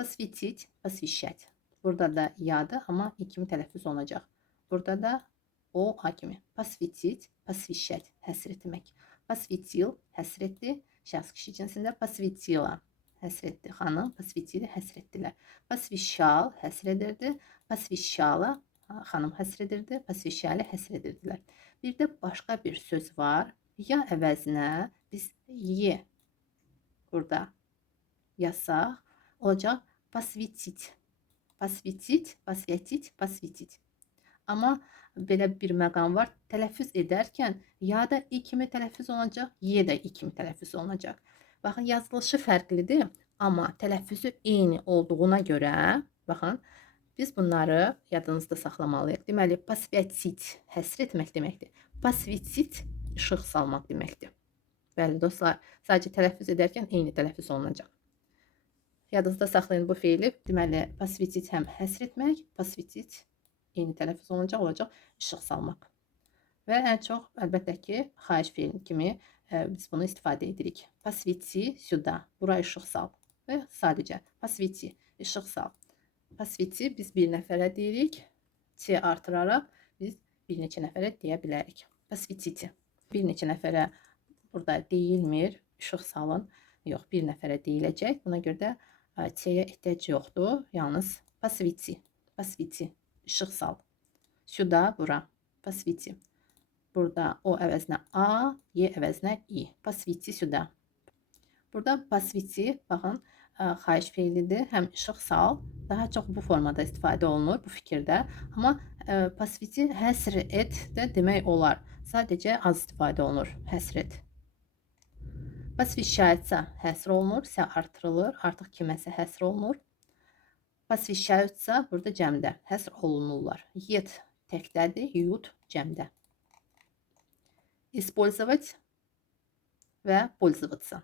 Посвятить, посвящать. Burada da yadı ama i kimi tələffüz olunacaq. Burada da o a kimi. Посвятить, посвящать. Həsr etmək. Посвятил, həsr etdi. Şəxs kişi cinsində. Посвятила, həsr etdi. Xanım, посвятили, həsr etdilər. Посвящал, həsr edirdi. Посвящала, xanım həsr edirdi. Посвящали, həsr edirdilər. Bir də başqa bir söz var. Ya əvəzinə biz ye burada yazsaq, olacaq посвятить. Посвятить, посвятить, посвятить. Amma belə bir məqam var. Tələffüz edərkən ya da i kimi tələffüz olunacaq, ye də i kimi tələffüz olunacaq. Baxın, yazılışı fərqlidir, amma tələffüzü eyni olduğuna görə, baxın, biz bunları yadınızda saxlamalıyıq. Deməli, посвятить həsr etmək deməkdir. Посвятить işıq salmaq deməkdir. Bəli, dostlar, sadəcə tələffüz edərkən eyni tələffüz olunacaq. Yadınızda saxlayın bu fiili. Deməli, посвятить həm həsr etmək, посвятить eyni tələffüz olacaq işıq salmaq. Və ən çox, əlbəttə ki, xahiş fiili kimi biz bunu istifadə edirik. Посвети сюда, bura işıq sal. Və sadəcə посвети, işıq sal. Посвети biz bir nəfərə deyirik. T artıraraq biz bir neçə nəfərə deyə bilərik. Посветите. Bir neçə nəfərə burada deyilmir, işıq salın. Yox, bir nəfərə deyiləcək. Buna görə də T-yə ehtiyac yoxdur. Yalnız посвети, посвети, işıq sal. Сюда, bura. Посвети. Burada o əvəzinə A, Y əvəzinə I. Посвети сюда. Burada посвети, baxın, xahiş feilidir. Həm işıq sal. Daha çox bu formada istifadə olunur, bu fikirdə. Amma посвети həsr et də demək olar. Sadəcə az istifadə olunur. Həsr et. Посвящается həsr olunur, sə artırılır, artıq kiməsə həsr olunur. Посвящаются burada cəmdə, həsr olunurlar. Yet təkdədir, yut cəmdə. Использовать və пользоваться.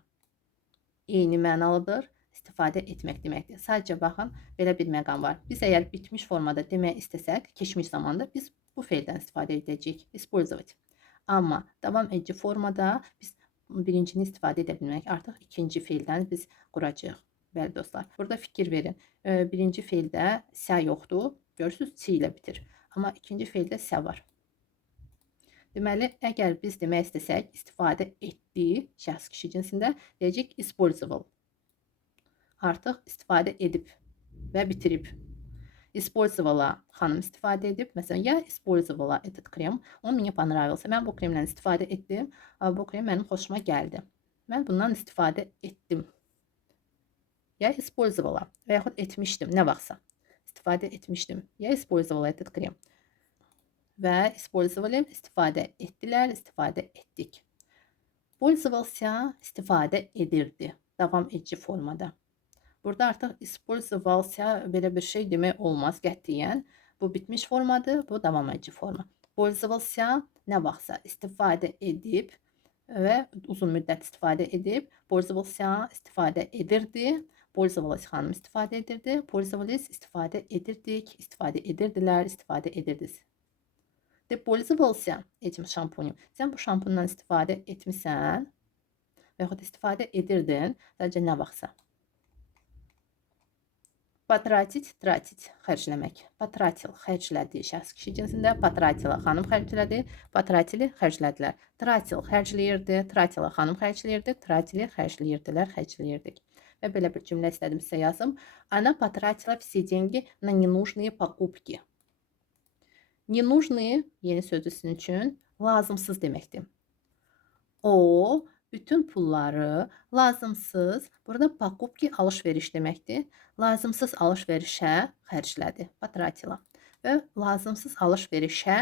Eyni mənalıdır, istifadə etmək deməkdir. Sadəcə baxın, belə bir məqam var. Biz əgər bitmiş formada demək istəsək, keçmiş zamanda biz bu feildən istifadə edəcəyik. Использовать. Amma davam edici formada biz birincini istifadə edə bilmək. Artıq ikinci feildən biz quracağıq. Bəli dostlar. Burada fikir verin. Birinci feildə sə yoxdur. Görürsünüz, ç ilə bitir. Amma ikinci feildə sə var. Deməli, əgər biz demək istəsək, istifadə etdiyi şəxs kişi cinsində deyəcək использовал. Artıq istifadə edib və bitirib. Использовала xanım istifadə edib. Məsələn, я использовала этот крем, он мне понравился. Mən bu kremlə istifadə etdim. Bu krem mənim xoşuma gəldi. Mən bundan istifadə etdim. Я использовала və yaxud etmişdim, nə vaxtsa. İstifadə etmişdim. Я использовала этот крем. Və использовали, istifadə etdilər, istifadə etdik. Пользовался, istifadə edirdi. Davam edici formada. Burada artıq использовался belə bir şey demək olmaz qətiyyən. Bu bitmiş formadır, bu davam edici forma. Пользовался nə vaxtsa istifadə edib və uzun müddət istifadə edib. Пользовался istifadə edirdi. Пользовалась xanım istifadə edirdi. Пользовались istifadə edirdik, istifadə edirdilər, istifadə edirdiniz. Ты пользовался этим şampunем. Sən bu şampundan istifadə etmisən və yaxud istifadə edirdin, sadəcə nə vaxtsa. Потратить, tratить, xərcləmək. Потратил, xərclədi şəxs kişi cinsində. Потратила, xanım xərclədi. Потратили, xərclədilər. Тратил, xərcləyirdi. Tratila, xanım xərcləyirdi. Tratili, xərcləyirdilər, xərcləyirdik. Və belə bir cümlə istədim sizə yazım. Она потратила все деньги на ненужные покупки. Ненужные, yeni sözü sizin üçün, lazımsız deməkdir. O, bütün pulları lazımsız, burada покупки alış-veriş deməkdir. Lazımsız alış-verişə xərclədi. Потратила. Və lazımsız alış-verişə,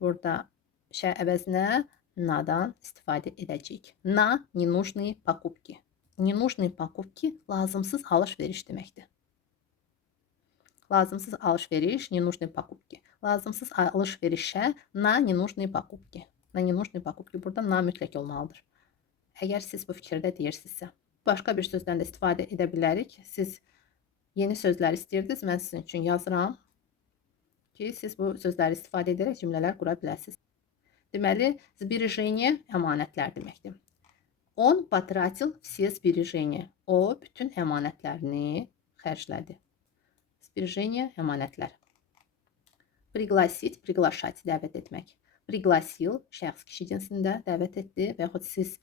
burada şə əvəzinə nadan istifadə edəcəyik. На ненужные покупки. Ненужные покупки lazımsız alış-veriş deməkdir. Lazımsız alış-veriş, ненужные покупки. Lazımsız alış-verişə на ненужные покупки. Na ненужные покупки. Burada na mütləq olmalıdır. Əgər siz bu fikirdə deyirsinizsə. Başqa bir sözdən də istifadə edə bilərik. Siz yeni sözlər istəyirdiniz. Mən sizin üçün yazıram ki, siz bu sözləri istifadə edərək cümlələr qura biləsiniz. Deməli, sбережение əmanətlər deməkdir. Он потратил все сбережения. O bütün əmanətlərini xərclədi. Sbirjeniya, əmanətlər. Пригласить, приглашать, dəvət etmək. Пригласил, şəxs kişi cinsində dəvət etdi və yaxud siz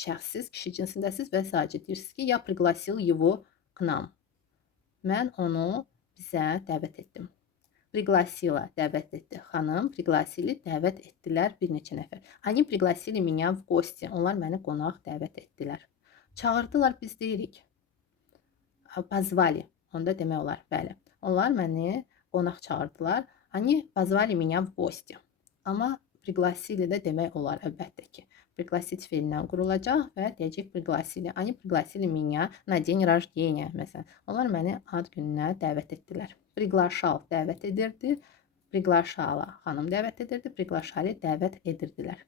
şəxssiz kişi cinsindəsiz və sadəcə deyirsiniz ki, я пригласил его к нам. Mən onu bizə dəvət etdim. Пригласила dəvət etdi xanım, пригласили dəvət etdilər bir neçə nəfər. Они пригласили меня в гости. Onlar məni qonaq dəvət etdilər. Çağırdılar, biz deyirik. Позвали. Onda demək olar, bəli. Onlar məni qonaq çağırdılar. Они позвали меня в гости. Amma пригласили də demək olar, əlbəttə ki. Пригласить feilindən qurulacaq və deyəcək пригласили. Они пригласили меня на день рождения. Məsələn, onlar məni ad gününə dəvət etdilər. Приглашал dəvət edirdi. Приглашала xanım dəvət edirdi. Приглашали dəvət edirdilər.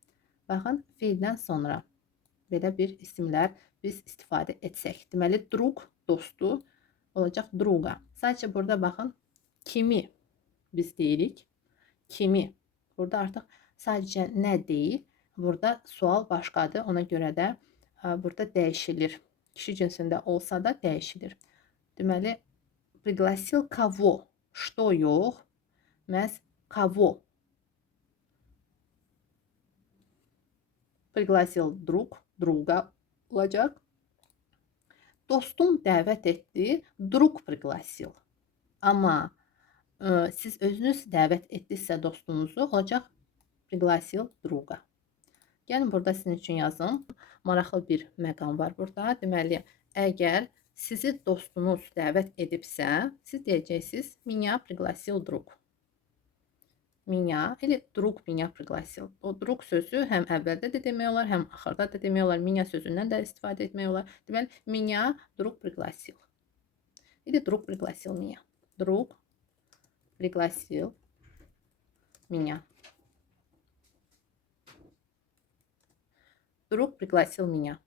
Baxın, feildən sonra belə bir isimlər biz istifadə etsək. Deməli, друг, dostu olacaq друга. Sadəcə burada baxın, kimi biz deyirik. Kimi. Burada artıq sadəcə nə deyil. Burada sual başqadır. Ona görə də burada dəyişilir. Kişi cinsində olsa da dəyişilir. Deməli, пригласил кого? Что yox. Məhz кого? Пригласил друг, друга olacaq. Dostum dəvət etdi. Друг пригласил. Amma siz özünüz dəvət etdinizsə dostunuzu, olacaq пригласил друга. Gəlin burada sizin üçün yazım. Maraqlı bir məqam var burada. Deməli, əgər sizi dostunuz dəvət edibsə, siz deyəcəksiniz, меня пригласил друг. Меня или друг меня пригласил. O друг sözü həm əvvəldə də demək olar, həm axırda da demək olar. Меня sözündən də istifadə etmək olar. Deməli, меня друг пригласил. Или друг пригласил меня. Друг пригласил меня. Друг пригласил меня.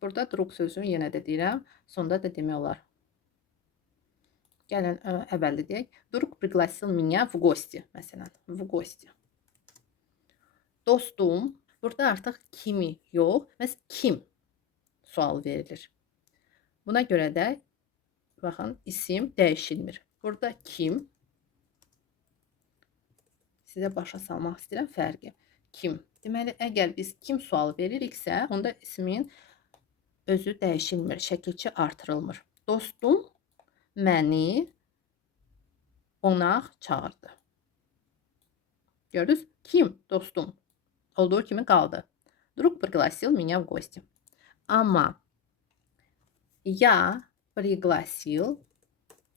Burada друг sözünü yenə də deyirəm. Sonda da demək olar. Gəlin əvvəldə deyək. Друг пригласил меня в гости. Məsələn, в gosти. Dostum. Burada artıq kimi yox. Məhz kim sual verilir. Buna görə də baxın, isim dəyişilmir. Burada kim. Sizə başa salmaq istəyirəm fərqi. Kim. Deməli, əgər biz kim sual veririksə, onda ismin özü dəyişilmir, şəkilçi artırılmır. Dostum məni qonaq çağırdı. Gördünüz? Kim? Dostum. Olduğu kimi qaldı. Друг пригласил меня в гости. Amma я пригласил.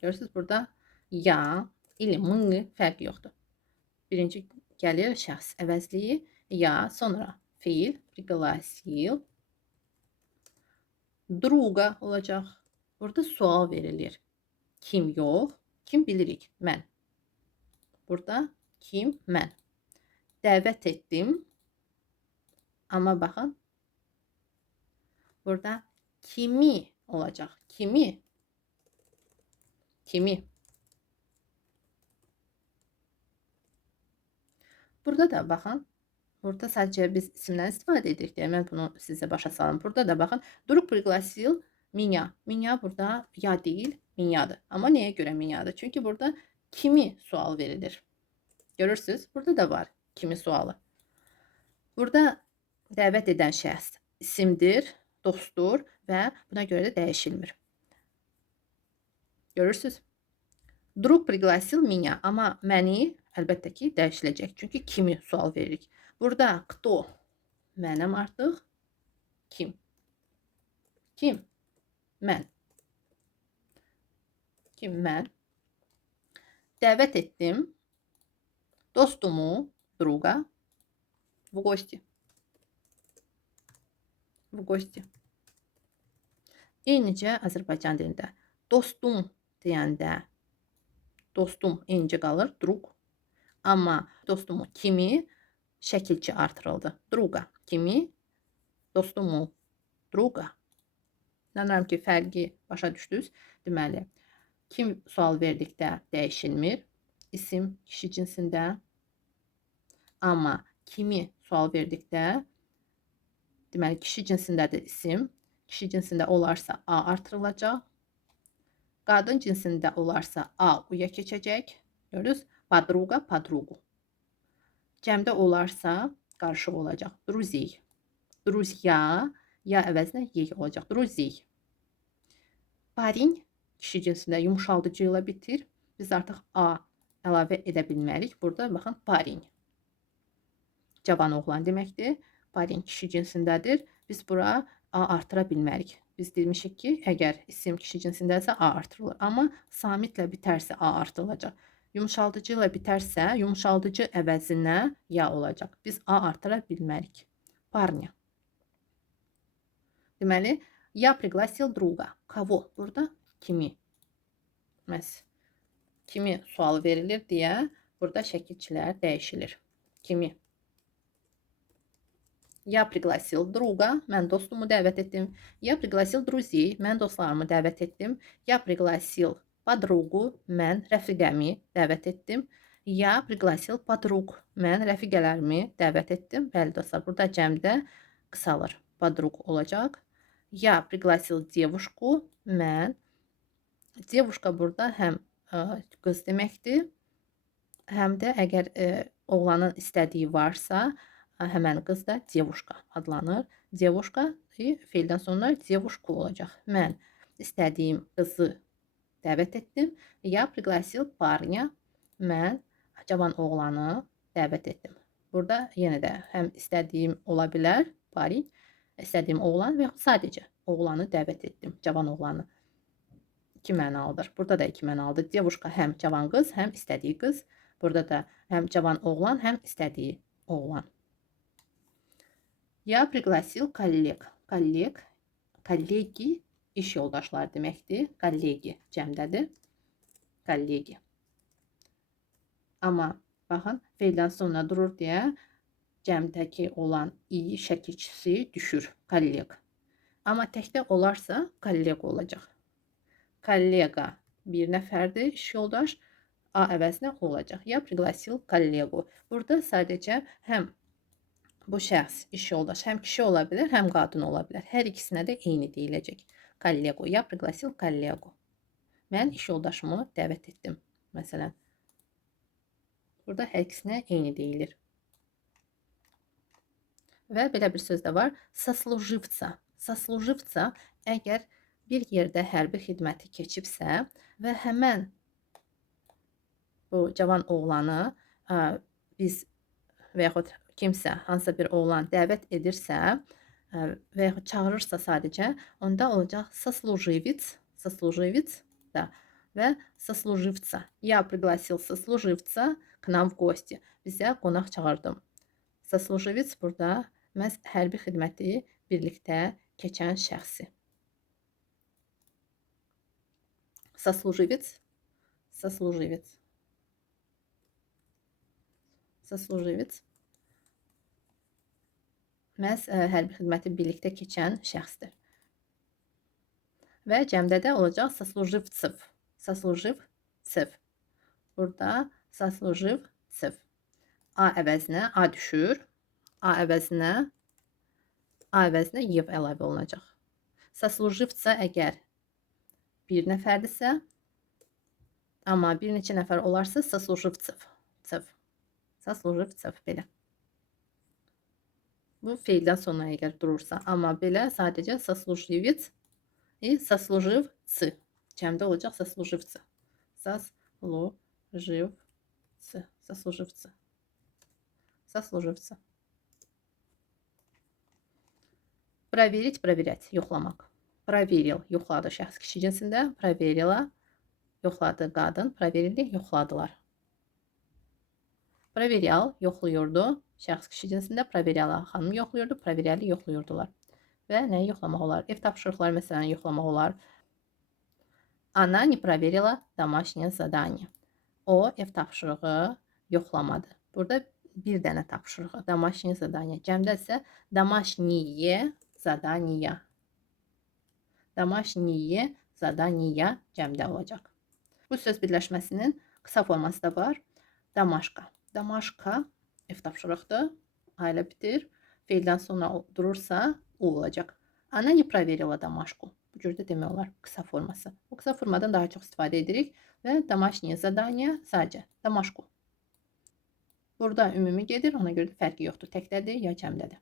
Görürsünüz burada ya ili mı fərqi yoxdur. Birinci gəlir şəxs əvəzliyi. Ya, sonra fiil, пригласил. Друга olacaq. Burada sual verilir. Kim yox. Kim bilirik? Mən. Burada kim? Mən. Dəvət etdim. Amma baxın. Burada kimi olacaq. Kimi? Kimi? Burada da baxın. Burada sadəcə biz isimdən istifadə edirik deyə mən bunu sizə başa salım. Burada da baxın. Друг пригласил меня. Меня burada ya deyil, minyadır. Amma nəyə görə minyadır? Çünki burada kimi sual verilir. Görürsünüz? Burada da var kimi sualı. Burada dəvət edən şəxs isimdir, dostdur və buna görə də dəyişilmir. Görürsünüz? Друг пригласил меня. Amma məni əlbəttə ki dəyişiləcək. Çünki kimi sual veririk. Burada кто? Mənəm artıq. Kim? Kim? Mən. Kim? Mən. Dəvət etdim. Dostumu, друга, в гости. В gosти. Eynicə Azərbaycan dilində dostum deyəndə dostum eynicə qalır, друг. Amma dostumu kimi şəkilçi artırıldı. Друга kimi, dostumu друга. İnanıram ki, fərqi başa düşdünüz. Deməli, kim sual verdikdə dəyişilmir. İsim kişi cinsində. Amma kimi sual verdikdə deməli, kişi cinsindədir isim. kişi cinsində olarsa A artırılacaq. Qadın cinsində olarsa A uya keçəcək. Görürüz? Подруга, подругу. Cəmdə olarsa qarışıq olacaq. Друзей. Друзья ya əvəzinə yey olacaq. Друзей. Парень kişi cinsində yumuşaldıcı ilə bitir. Biz artıq A əlavə edə bilmərik. Burada baxın парень. Cavan oğlan deməkdir. Парень kişi cinsindədir. Biz bura A artıra bilmərik. Biz demişik ki, əgər isim kişi cinsindəsə A artırılır. Amma samitlə bitərsə A artırılacaq. Yumuşaldıcı ilə bitərsə, yumuşaldıcı əvəzinə ya olacaq. Biz A artıra bilmərik. Парня. Deməli, я пригласил друга. Kavo? Burada kimi? Məhz kimi sualı verilir deyə burada şəkilçilər dəyişilir. Kimi? Я пригласил друга. Mən dostumu dəvət etdim. Я пригласил друзей. Mən dostlarımı dəvət etdim. Я пригласил подругу. Mən rəfiqəmi dəvət etdim. Я пригласил подруг. Mən rəfiqələrimi dəvət etdim. Bəli dostlar, burada cəmdə qısalır. Подруг olacaq. Я пригласил девушку. Mən. Девушка burada həm qız deməkdir, həm də əgər oğlanın istədiyi varsa, həmən qız da девушка adlanır. Девушка feildən sonra девушку olacaq. Mən istədiyim qızı dəvət etdim. Я пригласил парня. Mən cavan oğlanı dəvət etdim. Burada yenə də həm istədiyim ola bilər, парень, istədiyim oğlan və yaxud sadəcə oğlanı dəvət etdim, cavan oğlanı. İki mənalıdır. Burada da iki mənalıdır. Девушка həm cavan qız, həm istədiyi qız. Burada da həm cavan oğlan, həm istədiyi oğlan. Я пригласил коллег. Коллег, коллеги iş yoldaşlar deməkdir. Коллеги cəmdədir. Коллеги. Amma baxın, feildən sonra durur deyə cəmdəki olan i şəkilçisi düşür. Kolleg. Amma təkdə olarsa kollega olacaq. Kollega bir nəfərdir, iş yoldaş. A əvəzinə olacaq. Я пригласил коллегу. Burada sadəcə həm bu şəxs, iş yoldaş həm kişi ola bilər, həm qadın ola bilər. Hər ikisinə də eyni deyiləcək. Kollegu. Я пригласил коллегу. Mən iş yoldaşımı dəvət etdim. Məsələn. Burada hər ikisinə eyni deyilir. Və belə bir söz də var. Сослуживца. Сослуживца əgər bir yerdə hərbi xidməti keçibsə və həmən bu cavan oğlanı biz və yaxud kimsə, hansısa bir oğlan dəvət edirsə və yaxud çağırırsa sadəcə, onda olacaq сослуживец, сослуживец da və сослуживца. Я пригласил сослуживца к нам в гости. Bizə qonaq çağırdım. Сослуживец burada məhz hərbi xidməti birlikdə keçən şəxsi. Сослуживец, сослуживец. Сослуживец. Məhz hərbi xidməti birlikdə keçən şəxsdir. Və cəmdə də olacaq сослуживцев. Сослуживцев. Burada сослуживцев. A əvəzinə A düşür. A əvəzinə yev əlavə olunacaq. Сослуживца əgər bir nəfərdirsə, amma bir neçə nəfər olarsa сослуживцев. Сослуживцев belə. Bu feildən sonra əgər durursa, amma belə sadəcə сослуживец и сослуживцы. Cəmdə olacaq сослуживцы. Сослуживцы. Сослуживцы. Сослуживцы. Проверить, проверять, yoxlamaq. Проверил, yoxladı şəxs kişi cinsində. Проверила, yoxladı qadın. Проверили, yoxladılar. Проверял, yoxluyurdu. Şəxs kişi cinsində proveryalı xanım yoxluyurdu, proveryali yoxluyurdular. Və nəyi yoxlamaq olar? Ev tapşırıqları məsələn yoxlamaq olar. Она не проверила домашнее задание. O ev tapşırığı yoxlamadı. Burada bir dənə tapşırığı, домашнее задание. Cəmdə isə домашние задания. Домашние задания cəmdə olacaq. Bu söz birləşməsinin qısa forması da var. Домашка. Домашка ev tapşırıqdır. Ailə bitir. Feildən sonra durursa o olacaq. Она не проверила домашку. Bu cür də demək olar qısa forması. Bu qısa formadan daha çox istifadə edirik və домашнее задание sadəcə домашку. Burada ümumi gedir, ona görə də fərqi yoxdur. Təkdədir ya cəmdədir.